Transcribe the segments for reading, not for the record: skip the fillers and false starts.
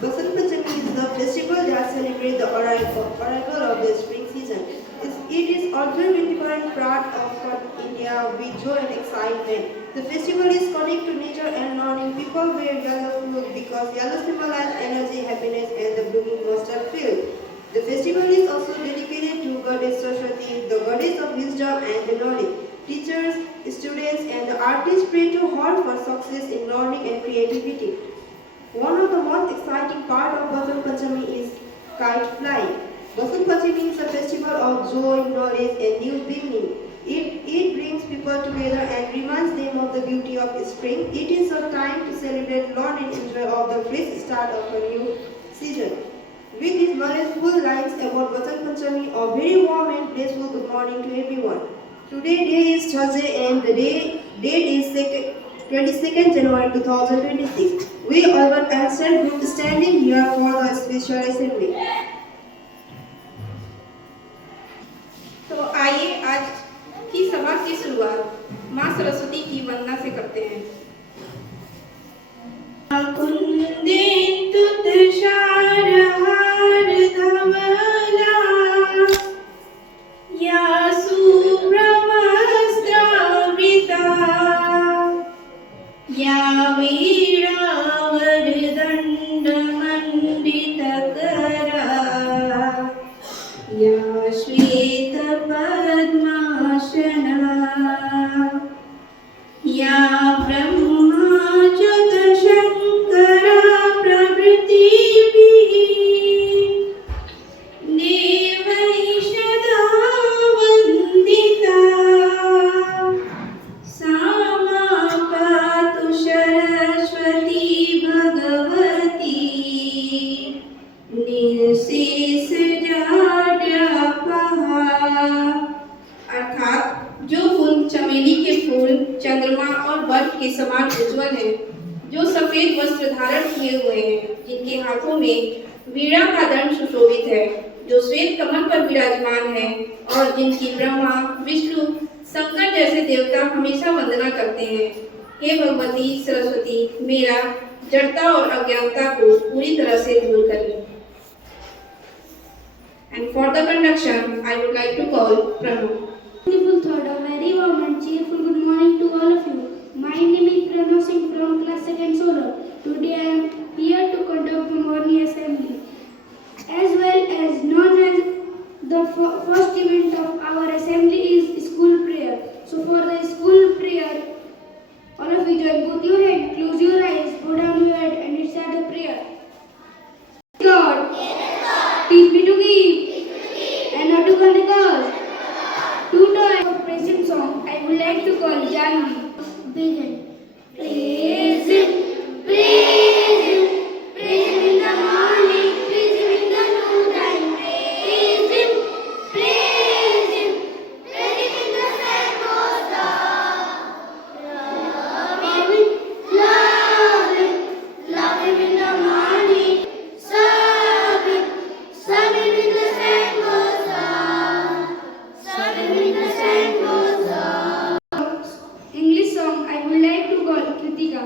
Basant Panchami is the festival that celebrates the arrival of the spring season. It is observed in different parts of India with joy and excitement. The festival is connected to nature and learning. People wear yellow clothes because yellow symbolizes energy, happiness, and the blooming mustard field. The festival is also dedicated to Goddess Saraswati, the goddess of wisdom and the knowledge. Teachers, students, and the artists pray to her for success in learning and creativity. One of the most exciting parts of Basant Panchami is kite flying. Basant Panchami is a festival of joy, knowledge, and new beginning. It brings people together and reminds them of the beauty of spring. It is a time to celebrate learn and enjoy of the fresh start of a new season. With these knowledgeful lines about Basant Panchami, a very warm and blissful good morning to everyone. Today day is Thursday and the date is 22nd January 2026. We our ancient group standing here for the special assembly. तो आइए आज की सभा की शुरुआत माँ सरस्वती की वंदना से करते हैं। कुंदित तुषारहार धवला या शुभ्रवस्त्रावृता या वीणावरदण्डमण्डितकरा या श्वेतपद्मासना या ब्रह्माच्युतशङ्करा प्रभृतिभिः देवैः सदा वन्दिता सा मां पातु सरस्वती भगवती अर्थात जो फूल चमेली के फूल चंद्रमा और बर्फ के समान उज्जवल हैं, जो सफेद वस्त्र धारण किए हुए हैं, जिनके हाथों में वीणा का दंड सुशोभित है, जो श्वेत कमल पर विराजमान है और जिनकी ब्रह्मा विष्णु शंकर जैसे देवता हमेशा वंदना करते हैं। हे भगवती सरस्वती, मेरा जड़ता और अज्ञानता को पूरी तरह से दूर करें। And for the conduction, I would like to call Pranav. Beautiful thought, a very warm and cheerful good morning to all of you. My name is Pranav Singh from class 2nd Solar. Today I am here to conduct the morning assembly, as well as known as the first event of our assembly is school prayer. So for the school prayer, all of you join both your hands, close your eyes, put down your head and start the prayer. God, teach me to give and not to count the cost. To the present song, I would like to call Janvi. Begin. Praise Him, praise Him, praise Him in the morning, praise Him in the noontime. Praise Him, praise Him, praise Him in the sun goes down. Love Him, love Him, love Him in the morning. Serve Him in the sun goes down. Serve Him in the sun goes down. English song I would like to call Kritika.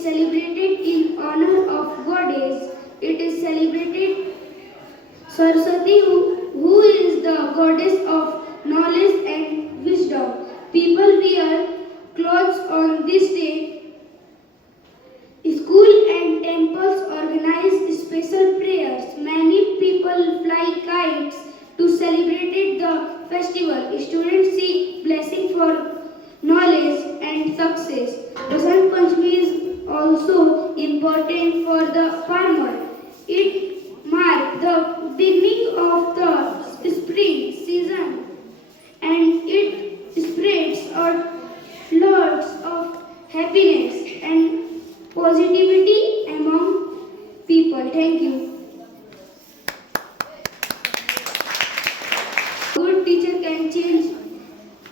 is celebrated in honor of goddess. It is celebrated Saraswati, who is the goddess of knowledge and wisdom. People wear clothes on this day. School and temples organize special prayers. Many people fly kites to celebrate the festival. Students seek blessing for knowledge and success. Basant Panchami is also important for the farmer. It marks the beginning of the spring season and it spreads out lots of happiness and positivity among people. Thank you. Good teacher can change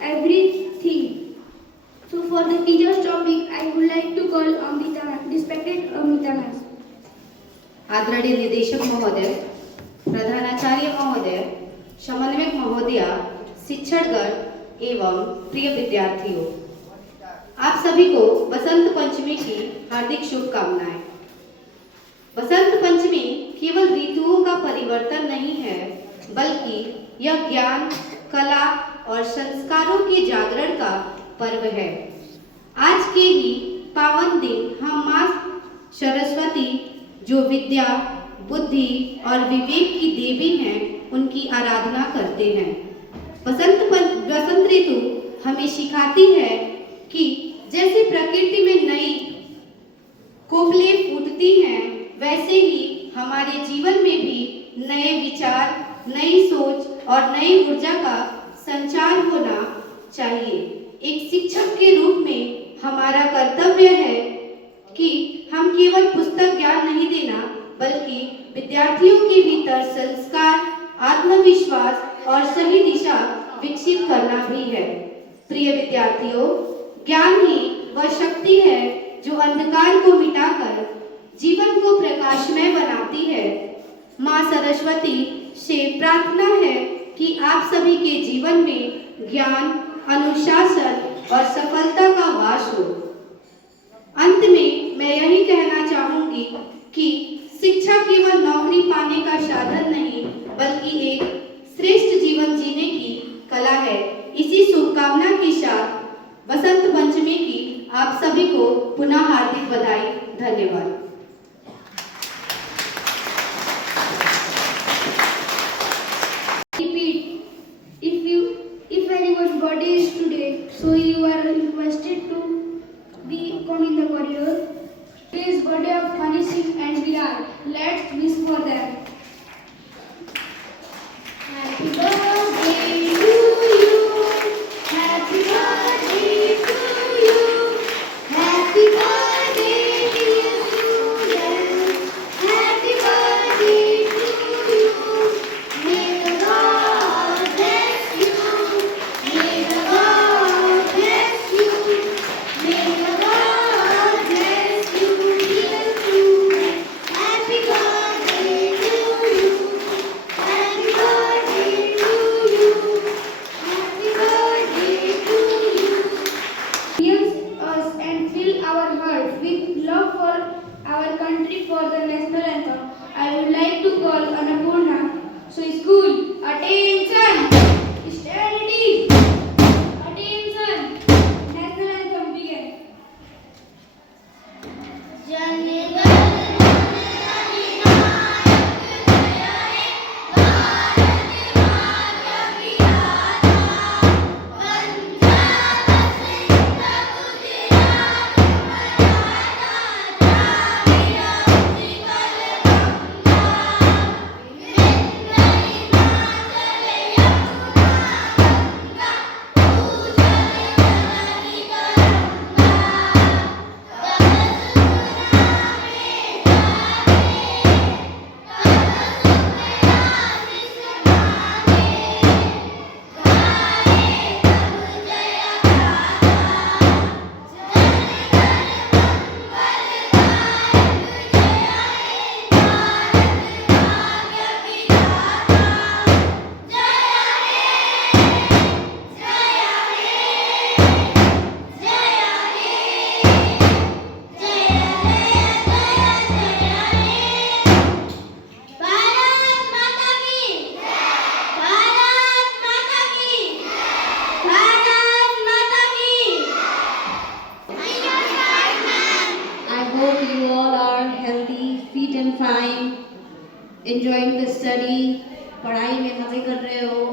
everything. So for the teacher's topic, I would like to call Amrita, respected Amrita Ma'am. आदरणीय निदेशक महोदय, प्रधानाचार्य महोदय, समन्वयक महोदया, शिक्षकगण एवं प्रिय विद्यार्थियों, आप सभी को बसंत पंचमी की हार्दिक शुभकामनाएं। बसंत पंचमी केवल ऋतुओं का परिवर्तन नहीं है, बल्कि यह ज्ञान, कला और संस्कारों के जागरण का पर्व है। आज के ही पावन दिन हम मां सरस्वती, जो विद्या, बुद्धि और विवेक की देवी हैं, उनकी आराधना करते हैं। बसंत ऋतु हमें सिखाती है कि जैसे प्रकृति में नई कोपलें फूटती हैं, वैसे ही हमारे जीवन में भी नए विचार, नई सोच और नई ऊर्जा का संचार होना चाहिए। एक शिक्षक के रूप में हमारा कर्तव्य है कि हम केवल पुस्तक ज्ञान नहीं देना, बल्कि विद्यार्थियों के भीतर संस्कार, आत्मविश्वास और सही दिशा विकसित करना भी है। प्रिय विद्यार्थियों, ज्ञान ही वह शक्ति है जो अंधकार को मिटाकर जीवन को प्रकाशमय बनाती है। मां सरस्वती से प्रार्थना है कि आप सभी के जीवन में ज्ञान, अनुशासन और सफलता का वास हो। अंत में मैं यही कहना चाहूंगी कि शिक्षा केवल नौकरी पाने का साधन नहीं, बल्कि एक श्रेष्ठ जीवन जीने की कला है। इसी शुभकामना के साथ बसंत पंचमी की आप सभी को पुनः हार्दिक बधाई। धन्यवाद। If anyone's birthday is today, so you are requested to come in the corridor. Today is birthday of Mani Singh and Virat. Let's wish for them. Happy birthday to you. Happy birthday to you. Happy birthday dear you. time enjoying the study, पढ़ाई में मजे कर रहे हो,